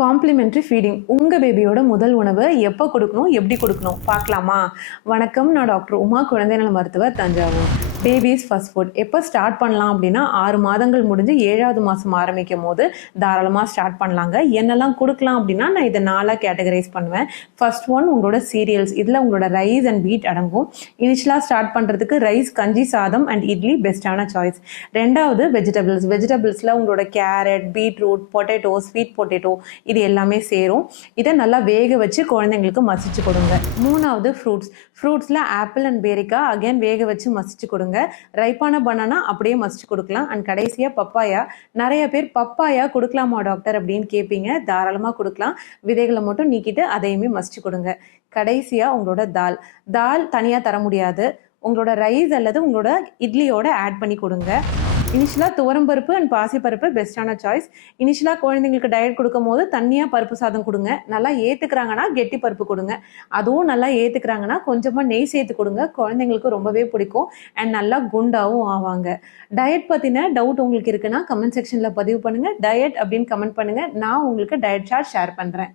Complimentary feeding உங்கள் பேபியோட முதல் உணவை எப்போ கொடுக்கணும், எப்படி கொடுக்கணும் பார்க்கலாமா? வணக்கம், நான் டாக்டர் உமா, குழந்தைநல மருத்துவர், தஞ்சாவூர். பேபிஸ் ஃபர்ஸ்ட் ஃபுட் எப்போ ஸ்டார்ட் பண்ணலாம் அப்படின்னா 6 மாதங்கள் முடிஞ்சு 7வது மாதம் ஆரம்பிக்கும் போது தாராளமாக ஸ்டார்ட் பண்ணலாங்க. என்னெல்லாம் கொடுக்கலாம் அப்படின்னா நான் இதை 4ஆக கேட்டகரைஸ் பண்ணுவேன். ஃபர்ஸ்ட் ஒன் உங்களோட சீரியல்ஸ். இதில் உங்களோட ரைஸ் அண்ட் வீட் அடங்கும். இனிஷியலாக ஸ்டார்ட் பண்ணுறதுக்கு ரைஸ், கஞ்சி சாதம் அண்ட் இட்லி பெஸ்ட்டான சாய்ஸ். ரெண்டாவது வெஜிடபிள்ஸில் உங்களோட carrot, beetroot, potato, sweet potato இது எல்லாமே சேரும். இதை நல்லா வேக வச்சு குழந்தைங்களுக்கு மசிச்சு கொடுங்க. மூணாவது ஃப்ரூட்ஸில் ஆப்பிள் அண்ட் பேரிக்காய் அகைன் வேக வச்சு மசிச்சு கொடுங்க. ரைப்பான பனானா அப்படியே மசிச்சு கொடுக்கலாம். அண்ட் கடைசியாக பப்பாயா. நிறைய பேர் பப்பாயா கொடுக்கலாமா டாக்டர் அப்படின்னு கேட்பீங்க. தாராளமாக கொடுக்கலாம். விதைகளை மட்டும் நீக்கிட்டு அதையுமே மசிச்சு கொடுங்க. கடைசியாக உங்களோட தால் தனியாக தர முடியாது. உங்களோட ரைஸ் அல்லது உங்களோட இட்லியோட ஆட் பண்ணி கொடுங்க. இனிஷியலாக துவரம்பருப்பு அண்ட் பாசிப்பருப்பு பெஸ்ட்டான சாய்ஸ். இனிஷியலாக குழந்தைங்களுக்கு டயட் கொடுக்கும் போது தண்ணியாக பருப்பு சாதம் கொடுங்க. நல்லா ஏற்றுக்கிறாங்கன்னா கெட்டி பருப்பு கொடுங்க. அதுவும் நல்லா ஏற்றுக்கிறாங்கன்னா கொஞ்சமாக நெய் சேர்த்து கொடுங்க. குழந்தைங்களுக்கு ரொம்பவே பிடிக்கும் அண்ட் நல்லா குண்டாகவும் ஆவாங்க. டயட் பற்றின டவுட் உங்களுக்கு இருக்குன்னா கமெண்ட் செக்ஷனில் பதிவு பண்ணுங்கள். டயட் அப்படின்னு கமெண்ட் பண்ணுங்கள். நான் உங்களுக்கு டயட் சார்ட் ஷேர் பண்ணுறேன்.